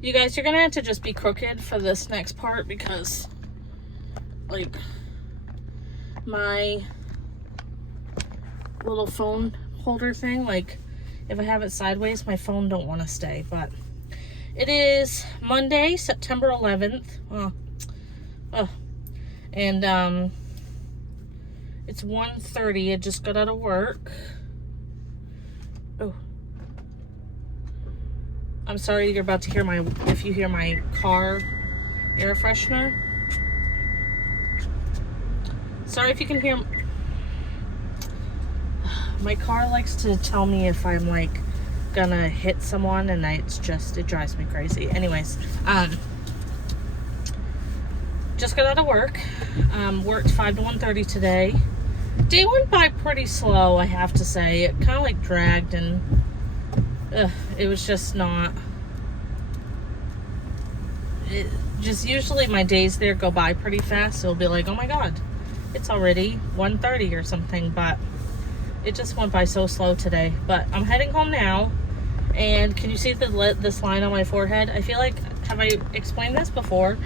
You guys, you're gonna have to just be crooked for this next part because, like, my little phone holder thing, like, if I have it sideways, my phone don't want to stay. But it is Monday, September 11th. And it's 1:30. I just got out of work. Oh, I'm sorry you're about to hear if you hear my car air freshener. Sorry if you can hear. My car likes to tell me if I'm like gonna hit someone, and it drives me crazy. Anyways, just got out of work. Worked 5 to 1:30 today. Day went by pretty slow, I have to say. It kind of like dragged, and it was just not. Usually my days there go by pretty fast. It'll be like, oh my god, it's already 1:30 or something, but it just went by so slow today. But I'm heading home now, and can you see this line on my forehead? I feel like, have I explained this before?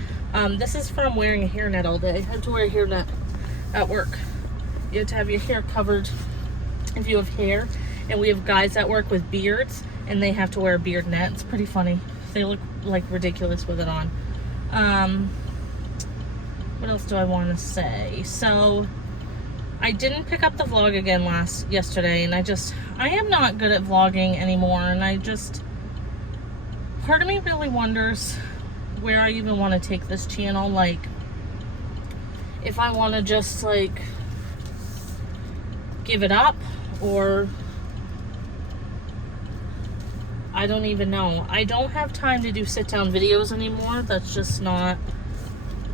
This is from wearing a hairnet all day. I have to wear a hairnet at work. You have to have your hair covered if you have hair, and we have guys at work with beards, and they have to wear a beard net. It's pretty funny. They look like ridiculous with it on. What else do I want to say? So I didn't pick up the vlog again yesterday, and I am not good at vlogging anymore, and part of me really wonders where I even want to take this channel. Like, if I want to just like give it up, or I don't even know. I don't have time to do sit down videos anymore. That's just not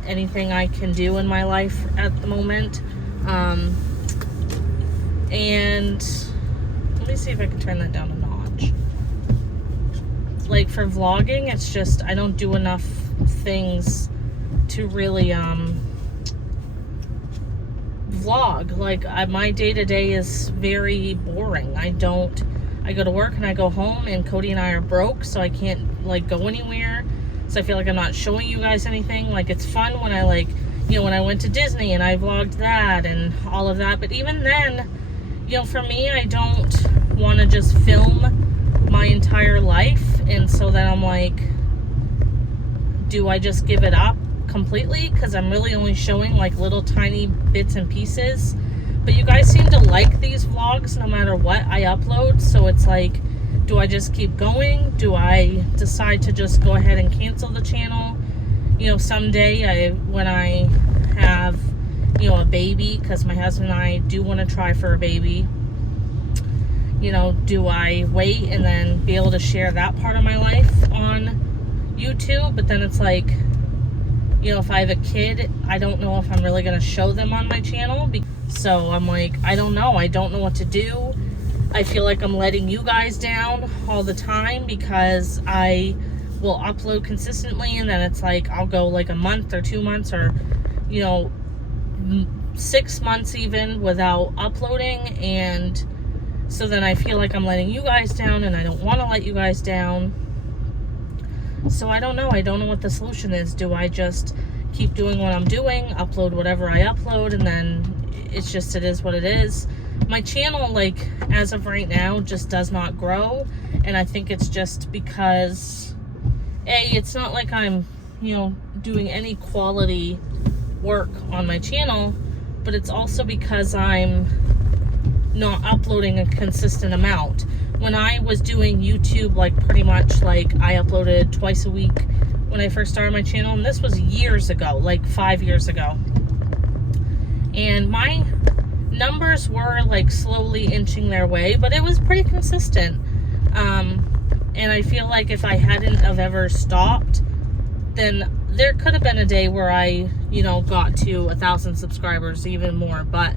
anything I can do in my life at the moment. And let me see if I can turn that down a notch. Like, for vlogging, it's just I don't do enough things to really vlog. Like, my day-to-day is very boring. I go to work and I go home, and Cody and I are broke, so I can't like go anywhere. So I feel like I'm not showing you guys anything. Like, it's fun when I when I went to Disney and I vlogged that and all of that. But even then, for me, I don't want to just film my entire life. And so then I'm like, do I just give it up completely? Because I'm really only showing like little tiny bits and pieces. But you guys seem to like these vlogs no matter what I upload. So it's like, do I just keep going? Do I decide to just go ahead and cancel the channel? Someday when I have, a baby, because my husband and I do want to try for a baby, do I wait and then be able to share that part of my life on YouTube? But then it's like, if I have a kid, I don't know if I'm really going to show them on my channel. So I'm like, I don't know. I don't know what to do. I feel like I'm letting you guys down all the time, because I will upload consistently, and then it's like I'll go like a month or 2 months or 6 months even without uploading. And so then I feel like I'm letting you guys down, and I don't want to let you guys down. So I don't know. I don't know what the solution is. Do I just keep doing what I'm doing, upload whatever I upload, and then it is what it is? My channel, like, as of right now, just does not grow. And I think it's just because, it's not like I'm, doing any quality work on my channel, but it's also because I'm not uploading a consistent amount. When I was doing YouTube, like, pretty much, like, I uploaded twice a week when I first started my channel, and this was years ago, like 5 years ago. And my numbers were like slowly inching their way, but it was pretty consistent. And I feel like if I hadn't have ever stopped, then there could have been a day where I, got to 1,000 subscribers, even more. But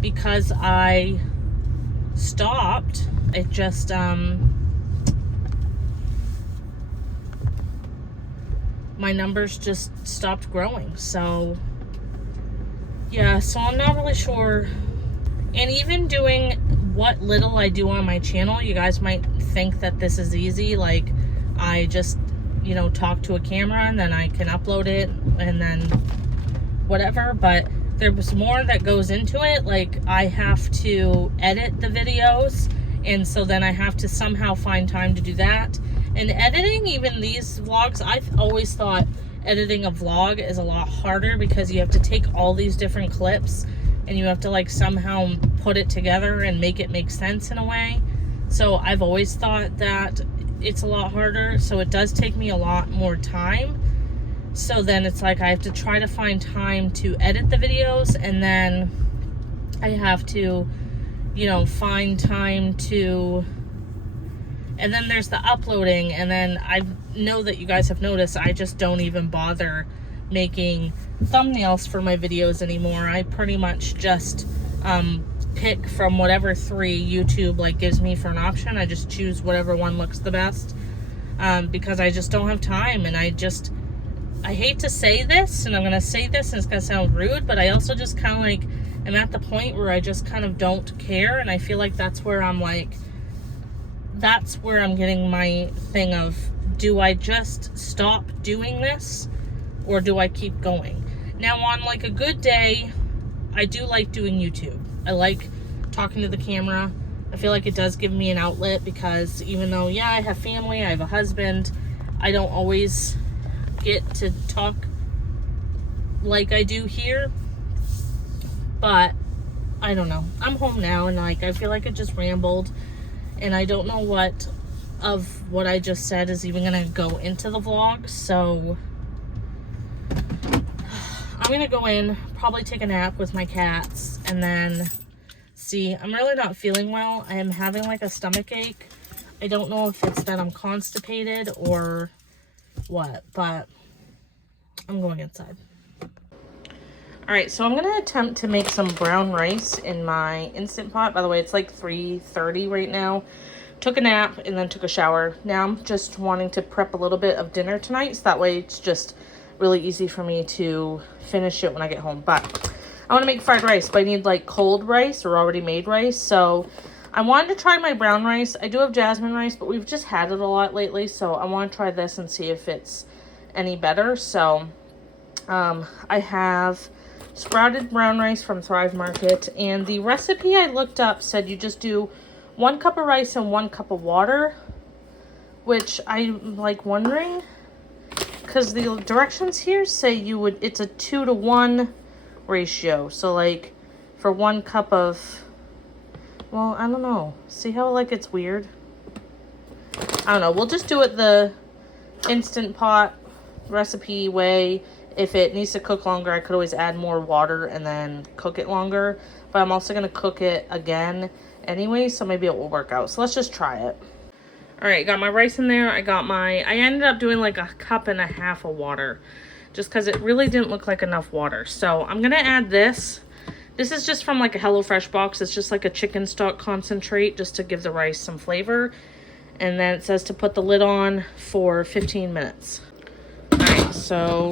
because I stopped, it just, my numbers just stopped growing. So yeah, so I'm not really sure. And even doing what little I do on my channel, you guys might think that this is easy. Like, I just you know, talk to a camera, and then I can upload it and then whatever. But there's more that goes into it. Like, I have to edit the videos, and so then I have to somehow find time to do that. And editing even these vlogs, I've always thought editing a vlog is a lot harder, because you have to take all these different clips and you have to like somehow put it together and make it make sense in a way. So I've always thought that it's a lot harder, so it does take me a lot more time. So then it's like I have to try to find time to edit the videos, and then I have to, you know, find time to, and then there's the uploading. And then I know that you guys have noticed I just don't even bother making thumbnails for my videos anymore. I pretty much just pick from whatever 3 YouTube like gives me for an option. I just choose whatever one looks the best, because I just don't have time. And I hate to say this, and I'm gonna say this and it's gonna sound rude, but I also just kind of like am at the point where I just kind of don't care. And I feel like that's where I'm like, that's where I'm getting my thing of, do I just stop doing this or do I keep going? Now, on like a good day, I do like doing YouTube. I like talking to the camera. I feel like it does give me an outlet, because even though, yeah, I have family, I have a husband, I don't always get to talk like I do here. But I don't know, I'm home now, and like I feel like I just rambled, and I don't know what of what I just said is even gonna go into the vlog. So I'm gonna go in, probably take a nap with my cats, and then see. I'm really not feeling well. I am having like a stomach ache. I don't know if it's that I'm constipated or what, but I'm going inside. All right, so I'm gonna attempt to make some brown rice in my Instant Pot. By the way, it's like 3:30 right now. Took a nap and then took a shower. Now I'm just wanting to prep a little bit of dinner tonight, so that way it's just really easy for me to finish it when I get home. But I want to make fried rice, but I need like cold rice or already made rice. So I wanted to try my brown rice. I do have jasmine rice, but we've just had it a lot lately, so I want to try this and see if it's any better. So I have sprouted brown rice from Thrive Market, and the recipe I looked up said you just do 1 cup of rice and 1 cup of water, which I'm like wondering, because the directions here say it's a 2-to-1 ratio. So like for 1 cup of, well, I don't know. See how like it's weird? I don't know. We'll just do it the Instant Pot recipe way. If it needs to cook longer, I could always add more water and then cook it longer. But I'm also going to cook it again anyway, so maybe it will work out. So let's just try it. All right, got my rice in there. I ended up doing like 1.5 cups of water, just because it really didn't look like enough water. So I'm going to add this. This is just from like a HelloFresh box. It's just like a chicken stock concentrate, just to give the rice some flavor. And then it says to put the lid on for 15 minutes. All right, so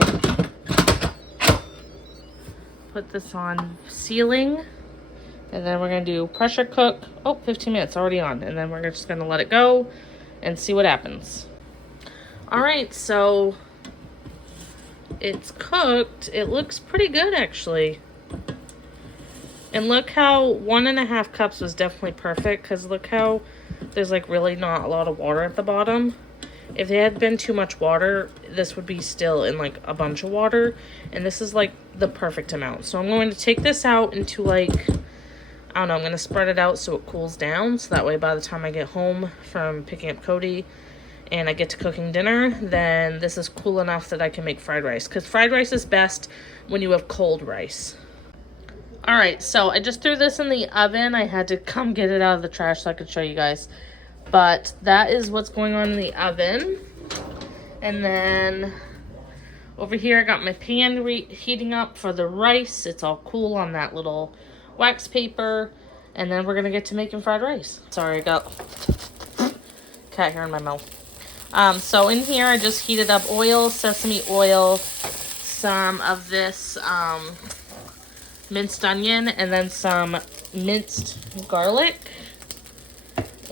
put this on sealing, and then we're going to do pressure cook. Oh, 15 minutes already on. And then we're just going to let it go and see what happens. All right, so it's cooked. It looks pretty good, actually. And look how 1.5 cups was definitely perfect, because look how there's like really not a lot of water at the bottom. If there had been too much water, this would be still in like a bunch of water, and this is like the perfect amount. So I'm going to take this out into like, I don't know, I'm going to spread it out so it cools down, so that way by the time I get home from picking up Cody and I get to cooking dinner, then this is cool enough that I can make fried rice, because fried rice is best when you have cold rice. All right, so I just threw this in the oven. I had to come get it out of the trash so I could show you guys. But that is what's going on in the oven. And then over here I got my pan heating up for the rice. It's all cool on that little wax paper. And then we're going to get to making fried rice. Sorry, I got cat hair in my mouth. So in here I just heated up oil, sesame oil, some of this minced onion, and then some minced garlic.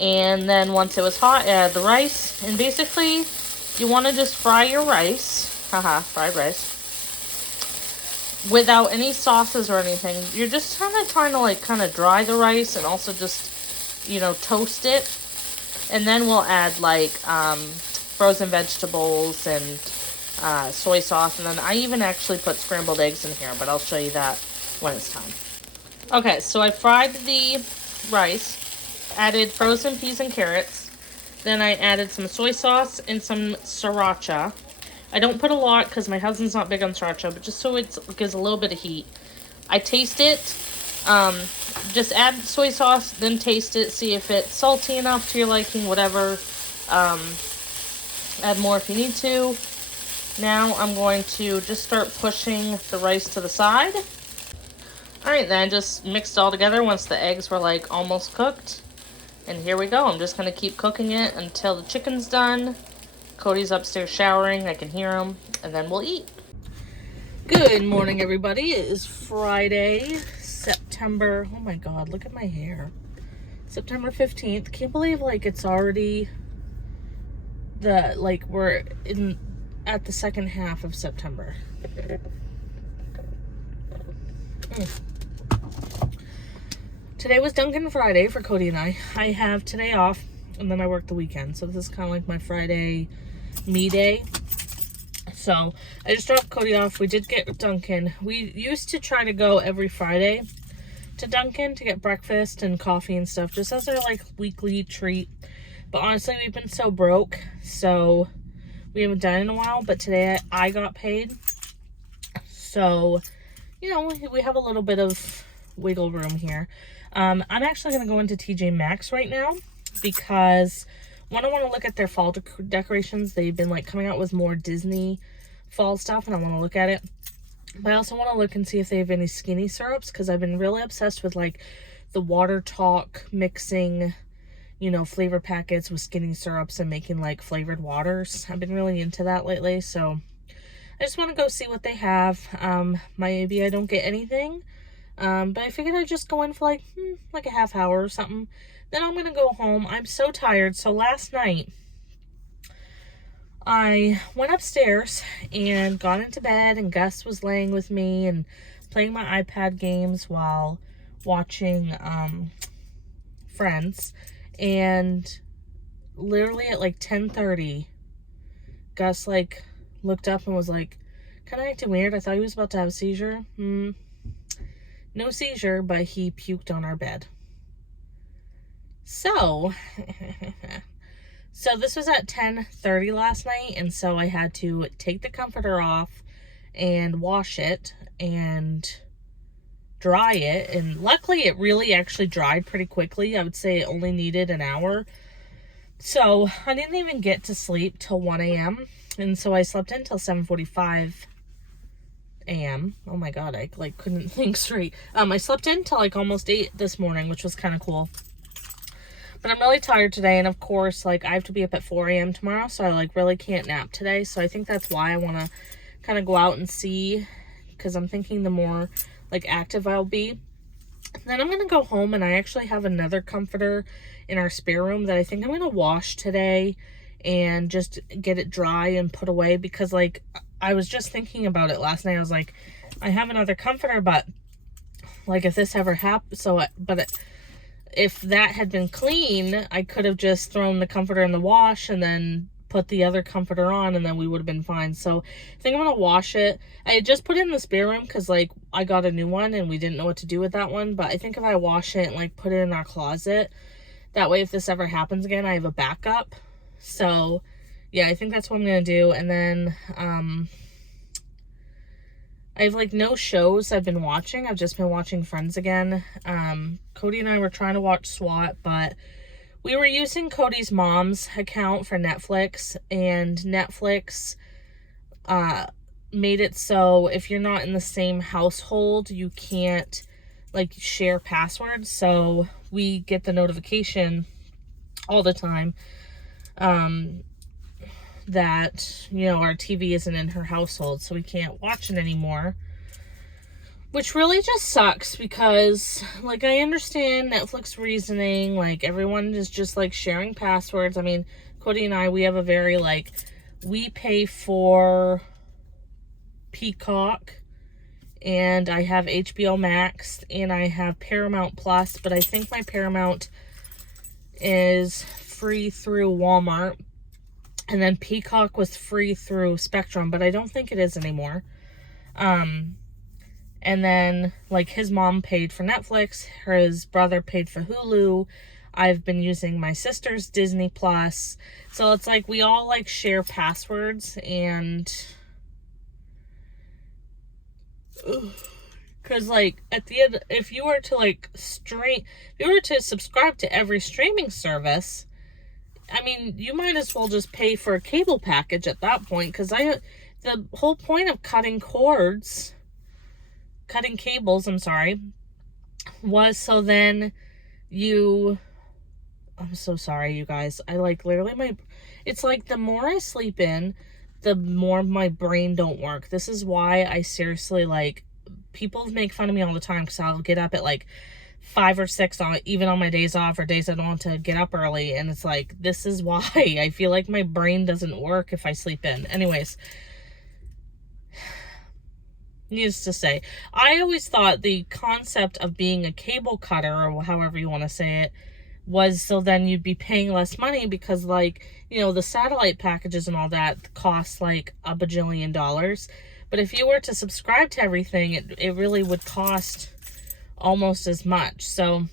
And then once it was hot, I added the rice. And basically You want to just fry your rice. Haha, fried rice. Without any sauces or anything. You're just kind of trying to like kind of dry the rice and also just, you know, toast it. And then we'll add like frozen vegetables and soy sauce. And then I even actually put scrambled eggs in here, but I'll show you that when it's time. Okay, so I fried the rice, added frozen peas and carrots. Then I added some soy sauce and some sriracha. I don't put a lot because my husband's not big on sriracha, but just so it gives a little bit of heat. I taste it. Just add soy sauce, then taste it, see if it's salty enough to your liking, whatever. Add more if you need to. Now I'm going to just start pushing the rice to the side. Alright, then I just mixed it all together once the eggs were like almost cooked. And here we go. I'm just going to keep cooking it until the chicken's done. Cody's upstairs showering. I can hear him. And then we'll eat. Good morning, everybody. It is Friday, September... Oh my god, look at my hair. September 15th. Can't believe, like, it's already... we're at the second half of September. Today was Dunkin' Friday for Cody and I. I have today off, and then I work the weekend. So this is kind of like my Friday me day. So I just dropped Cody off. We did get Dunkin'. We used to try to go every Friday to Dunkin' to get breakfast and coffee and stuff, just as our like weekly treat. But honestly, we've been so broke, so we haven't done it in a while. But today I got paid. So, you know, we have a little bit of wiggle room here. I'm actually going to go into TJ Maxx right now because one, I want to look at their fall decorations. They've been like coming out with more Disney fall stuff, and I want to look at it. But I also want to look and see if they have any skinny syrups, because I've been really obsessed with like the Water Talk mixing, you know, flavor packets with skinny syrups and making like flavored waters. I've been really into that lately, so I just want to go see what they have. Maybe I don't get anything. But I figured I'd just go in for like a half hour or something. Then I'm going to go home. I'm so tired. So last night, I went upstairs and got into bed, and Gus was laying with me and playing my iPad games while watching Friends. And literally at like 10:30, Gus like looked up and was like, kind of acting weird. I thought he was about to have a seizure. No seizure, but he puked on our bed. So, this was at 10:30 last night, and so I had to take the comforter off and wash it and dry it. And luckily, it really actually dried pretty quickly. I would say it only needed an hour. So, I didn't even get to sleep till 1 a.m., and so I slept in till 7:45 a.m. Oh my god, I like couldn't think straight. I slept in till like almost 8 this morning, which was kind of cool. But I'm really tired today, and of course, like I have to be up at 4 a.m. tomorrow, so I like really can't nap today. So I think that's why I want to kind of go out and see, because I'm thinking the more like active I'll be. And then I'm going to go home, and I actually have another comforter in our spare room that I think I'm going to wash today and just get it dry and put away, because like I was just thinking about it last night. I was like, I have another comforter, but like if this ever happened, if that had been clean, I could have just thrown the comforter in the wash and then put the other comforter on, and then we would have been fine. So I think I'm going to wash it. I had just put it in the spare room because like I got a new one and we didn't know what to do with that one. But I think if I wash it and like put it in our closet, that way if this ever happens again, I have a backup. So yeah, I think that's what I'm going to do. And then I have like no shows I've been watching. I've just been watching Friends again. Cody and I were trying to watch SWAT, but we were using Cody's mom's account for Netflix, and Netflix made it so if you're not in the same household, you can't like share passwords. So we get the notification all the time that, you know, our TV isn't in her household, so we can't watch it anymore. Which really just sucks, because, like, I understand Netflix reasoning, like, everyone is just, like, sharing passwords. I mean, Cody and I, we have a very, like, We pay for Peacock, and I have HBO Max, and I have Paramount Plus, but I think my Paramount is free through Walmart, and then Peacock was free through Spectrum, but I don't think it is anymore. And then, like, his mom paid for Netflix, his brother paid for Hulu, I've been using my sister's Disney Plus, so it's like we all, like, share passwords, and because, like, at the end, if you were to, like, if you were to subscribe to every streaming service, I mean, you might as well just pay for a cable package at that point, because the whole point of cutting cables, I'm sorry, was so then I'm so sorry, you guys. I, like, literally it's like the more I sleep in, the more my brain don't work. This is why I seriously, like, people make fun of me all the time because I'll get up at, like, 5 or 6 even on my days off or days I don't want to get up early, and it's like, this is why I feel like my brain doesn't work if I sleep in. Anyways, needless to say, I always thought the concept of being a cable cutter, or however you want to say it, was so then you'd be paying less money because, like, you know, the satellite packages and all that cost like a bajillion dollars. But if you were to subscribe to everything, it really would cost almost as much. So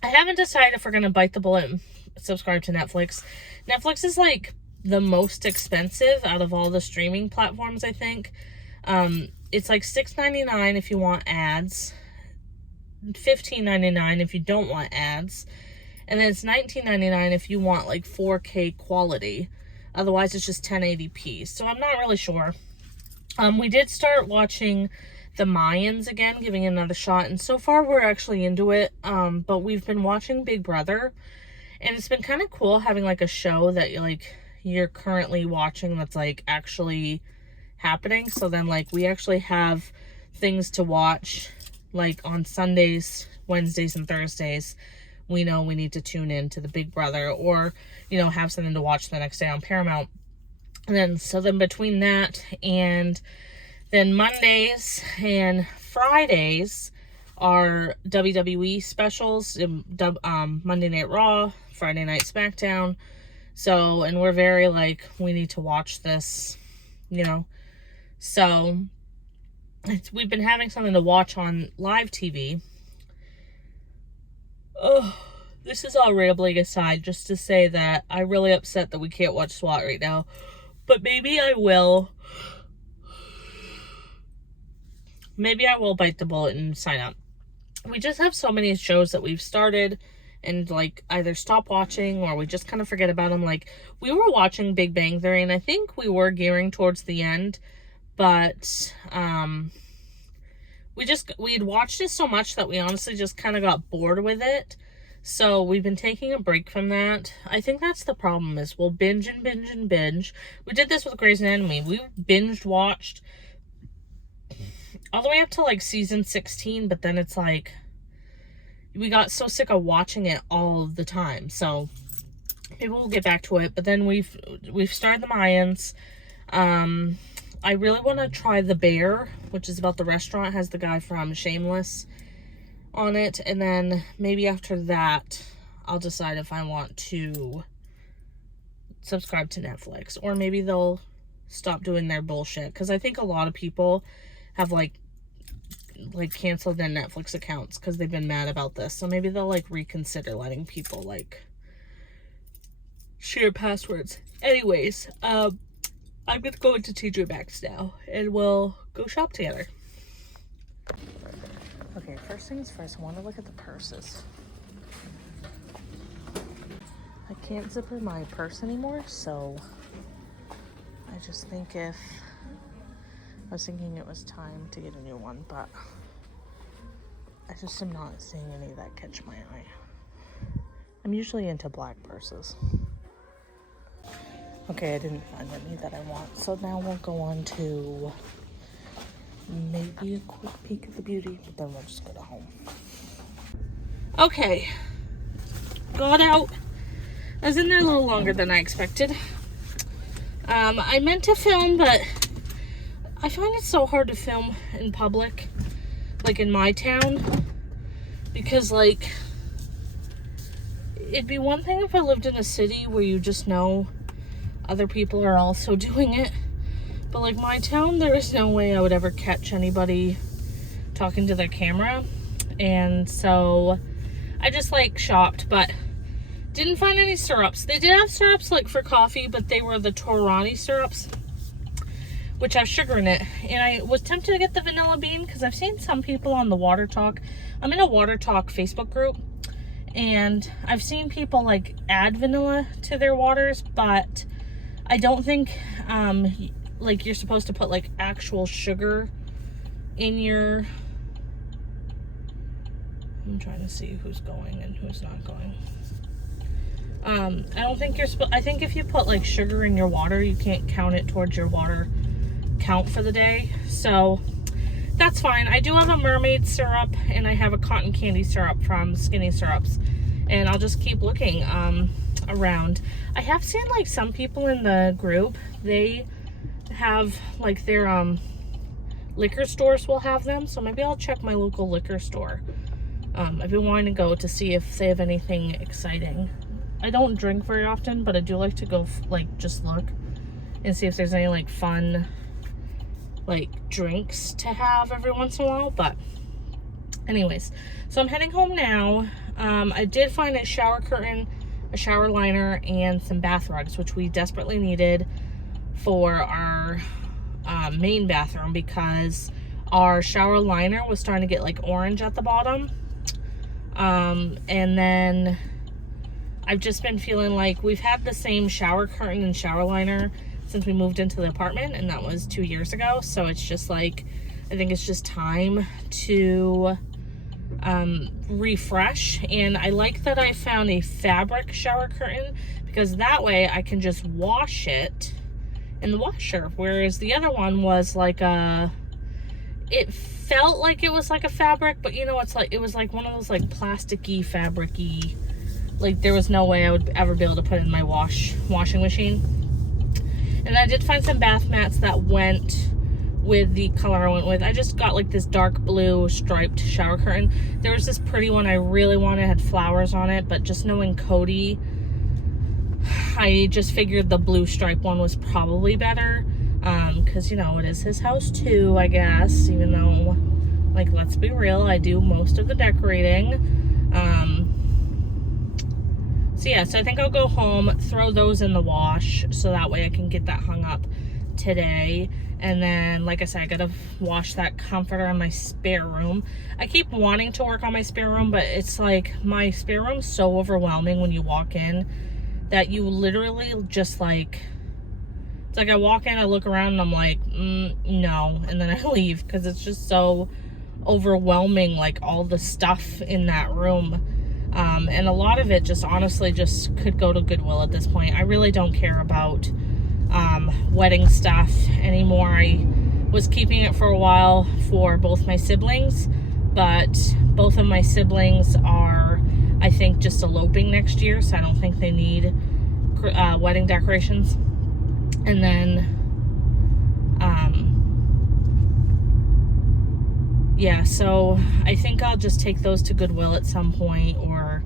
I haven't decided if we're going to bite the bullet and subscribe to Netflix. Netflix is, like, the most expensive out of all the streaming platforms, I think. It's like $6.99 if you want ads, $15.99 if you don't want ads, and then it's $19.99 if you want, like, 4K quality. Otherwise, it's just 1080p. So I'm not really sure. We did start watching the Mayans again, giving it another shot, and so far we're actually into it. But we've been watching Big Brother, and it's been kind of cool having, like, a show that, like, you're currently watching that's, like, actually happening. So then, like, we actually have things to watch, like, on Sundays, Wednesdays, and Thursdays. We know we need to tune in to the Big Brother, or, you know, have something to watch the next day on Paramount. And then, so then between that and then Mondays and Fridays are WWE specials, Monday Night Raw, Friday Night SmackDown. So, and we're very, like, we need to watch this, you know. So, we've been having something to watch on live TV. Oh, this is all rambling aside, just to say that I'm really upset that we can't watch SWAT right now. But maybe I will. Maybe I will bite the bullet and sign up. We just have so many shows that we've started and, like, either stop watching or we just kind of forget about them. Like, we were watching Big Bang Theory, and I think we were gearing towards the end, but we had watched it so much that we honestly just kind of got bored with it. So we've been taking a break from that. I think that's the problem, is we'll binge and binge and binge. We did this with Grey's Anatomy. We binged watched all the way up to, like, season 16, but then it's like we got so sick of watching it all the time. So maybe we'll get back to it. But then we've started the Mayans. I really want to try The Bear, which is about the restaurant. It has the guy from Shameless on it. And then maybe after that, I'll decide if I want to subscribe to Netflix. Or maybe they'll stop doing their bullshit. Because I think a lot of people have, like canceled their Netflix accounts because they've been mad about this. So maybe they'll, like, reconsider letting people, like, share passwords. Anyways, I'm gonna go into TJ Maxx now and we'll go shop together. Okay, first things first, I want to look at the purses. I can't zipper my purse anymore, so I just think I was thinking it was time to get a new one, but I just am not seeing any that catch my eye. I'm usually into black purses. Okay, I didn't find any that I want, so now we'll go on to maybe a quick peek at the beauty, but then we'll just go to home. Okay, got out. I was in there a little longer than I expected. I meant to film, but I find it so hard to film in public, like in my town, because like it'd be one thing if I lived in a city where you just know other people are also doing it, but like my town, there is no way I would ever catch anybody talking to their camera. And so I just like shopped, but didn't find any syrups. They did have syrups like for coffee, but they were the Torani syrups, which have sugar in it. And I was tempted to get the vanilla bean because I've seen some people on the Water Talk. I'm in a Water Talk Facebook group, and I've seen people like add vanilla to their waters, but I don't think like you're supposed to put like actual sugar in your... I'm trying to see who's going and who's not going. I don't think you're supposed... I think if you put like sugar in your water, you can't count it towards your water count for the day. So that's fine. I do have a mermaid syrup and I have a cotton candy syrup from Skinny Syrups. And I'll just keep looking around. I have seen like some people in the group, they have like their liquor stores will have them. So maybe I'll check my local liquor store. I've been wanting to go to see if they have anything exciting. I don't drink very often, but I do like to go like just look and see if there's any like fun like drinks to have every once in a while. But anyways, so I'm heading home now. I did find a shower curtain, a shower liner, and some bath rugs, which we desperately needed for our main bathroom because our shower liner was starting to get like orange at the bottom. And then I've just been feeling like we've had the same shower curtain and shower liner since we moved into the apartment, and that was 2 years ago. So it's just like, I think it's just time to refresh. And I like that I found a fabric shower curtain because that way I can just wash it in the washer, whereas the other one was like it felt like it was like a fabric, but you know, it's like, it was like one of those like plasticky, fabric-y, like there was no way I would ever be able to put it in my washing machine. And I did find some bath mats that went with the color I went with. I just got like this dark blue striped shower curtain. There was this pretty one I really wanted, had flowers on it, but just knowing Cody, I just figured the blue stripe one was probably better. Because, you know, it is his house too, I guess, even though, like, let's be real, I do most of the decorating. So yeah, so I think I'll go home, throw those in the wash, so that way I can get that hung up today. And then, like I said, I gotta wash that comforter in my spare room. I keep wanting to work on my spare room, but it's like, my spare room's so overwhelming when you walk in that you literally just like... It's like I walk in, I look around, and I'm like, no. And then I leave because it's just so overwhelming, like all the stuff in that room. And a lot of it just honestly just could go to Goodwill at this point. I really don't care about wedding stuff anymore. I was keeping it for a while for both my siblings, but both of my siblings are, I think, just eloping next year, so I don't think they need wedding decorations. And then, yeah, so I think I'll just take those to Goodwill at some point, or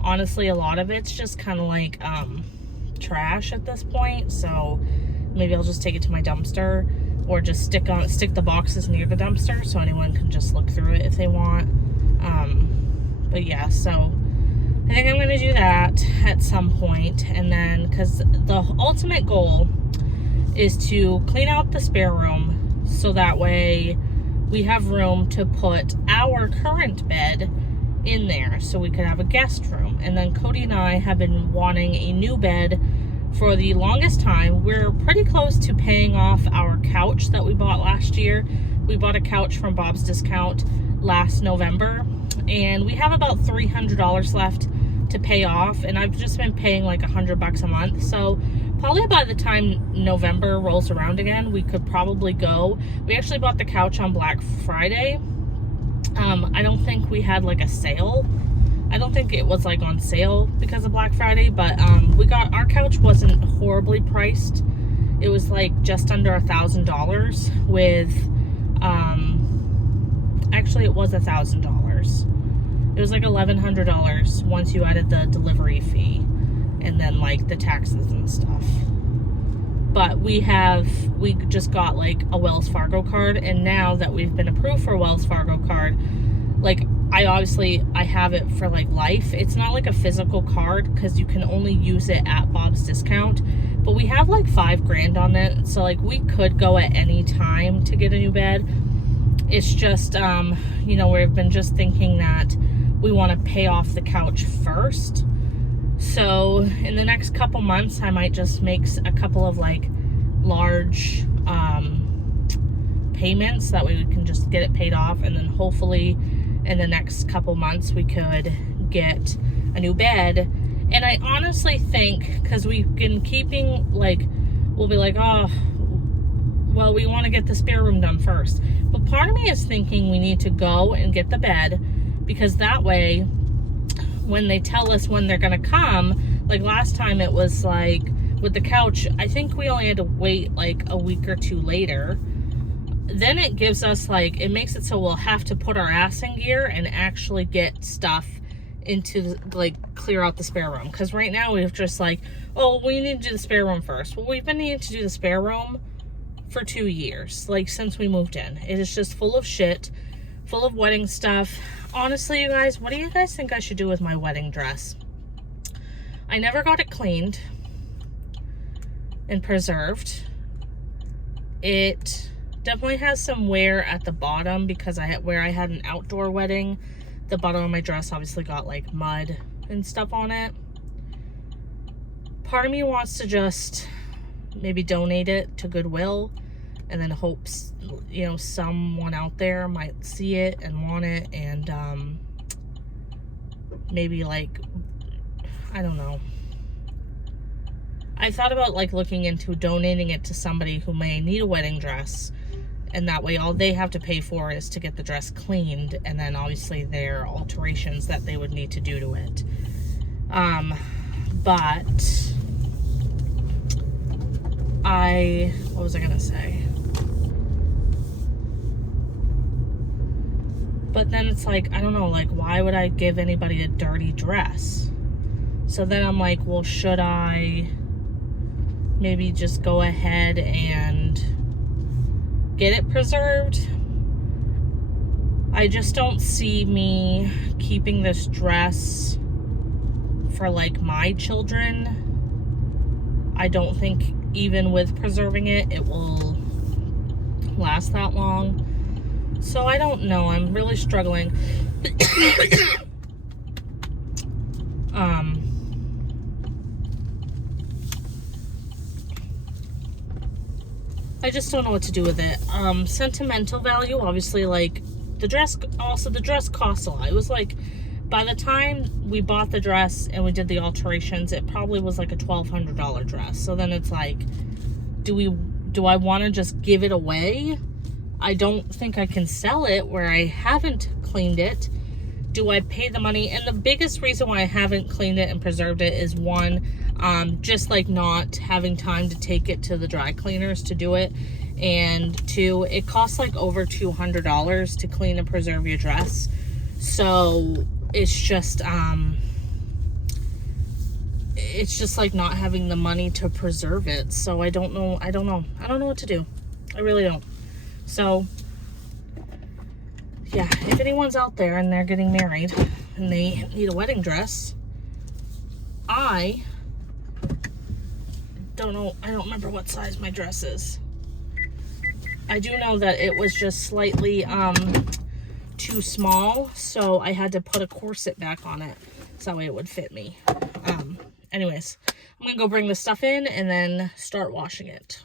honestly, a lot of it's just kind of like, trash at this point, so maybe I'll just take it to my dumpster, or just stick the boxes near the dumpster so anyone can just look through it if they want. But yeah, so I think I'm going to do that at some point, and then, because the ultimate goal is to clean out the spare room so that way we have room to put our current bed in there so we could have a guest room. And then Cody and I have been wanting a new bed for the longest time. We're pretty close to paying off our couch that we bought last year. We bought a couch from Bob's Discount last November, and we have about $300 left to pay off, and I've just been paying like $100 a month. So probably by the time November rolls around again, we could probably go. We actually bought the couch on Black Friday. I don't think we had like a sale. I don't think it was like on sale because of Black Friday, but we got, our couch wasn't horribly priced. It was like just under $1,000 with, actually it was $1,000. It was like $1,100 once you added the delivery fee and then like the taxes and stuff. But we just got like a Wells Fargo card, and now that we've been approved for a Wells Fargo card, like I have it for like life. It's not like a physical card because you can only use it at Bob's Discount, but we have like $5,000 on it, so like we could go at any time to get a new bed. It's just you know, we've been just thinking that we want to pay off the couch first. So in the next couple months, I might just make a couple of like large payments, that way we can just get it paid off, and then hopefully in the next couple months we could get a new bed. And I honestly think, because we've been keeping like, we'll be like, oh well, we want to get the spare room done first, but part of me is thinking we need to go and get the bed, because that way when they tell us when they're gonna come, like last time it was like with the couch, I think we only had to wait like a week or two later. Then it gives us like, it makes it so we'll have to put our ass in gear and actually get stuff into like clear out the spare room. Because right now we've just like, oh, we need to do the spare room first. Well, we've been needing to do the spare room for 2 years, like since we moved in. It is just full of shit, full of wedding stuff. Honestly, you guys, what do you guys think I should do with my wedding dress? I never got it cleaned and preserved. It definitely has some wear at the bottom because where I had an outdoor wedding, the bottom of my dress obviously got like mud and stuff on it. Part of me wants to just maybe donate it to Goodwill, and then hopes, you know, someone out there might see it and want it, and maybe like, I don't know. I thought about like looking into donating it to somebody who may need a wedding dress, and that way all they have to pay for is to get the dress cleaned, and then obviously there are alterations that they would need to do to it. But what was I gonna say? But then it's like, I don't know, like why would I give anybody a dirty dress? So then I'm like, well, should I maybe just go ahead and get it preserved? I just don't see me keeping this dress for like my children. I don't think even with preserving it, it will last that long. So I don't know, I'm really struggling. I just don't know what to do with it. Sentimental value, obviously, like the dress costs a lot. It was like, by the time we bought the dress and we did the alterations, it probably was like a $1,200 dress. So then it's like, do I want to just give it away? I don't think I can sell it where I haven't cleaned it. Do I pay the money? And the biggest reason why I haven't cleaned it and preserved it is one, just like not having time to take it to the dry cleaners to do it. And two, it costs like over $200 to clean and preserve your dress. So it's just like not having the money to preserve it. So I don't know what to do. I really don't. So yeah, if anyone's out there and they're getting married and they need a wedding dress, I don't know, I don't remember what size my dress is. I do know that it was just slightly too small, so I had to put a corset back on it so that way it would fit me. Anyways, I'm gonna go bring the stuff in and then start washing it.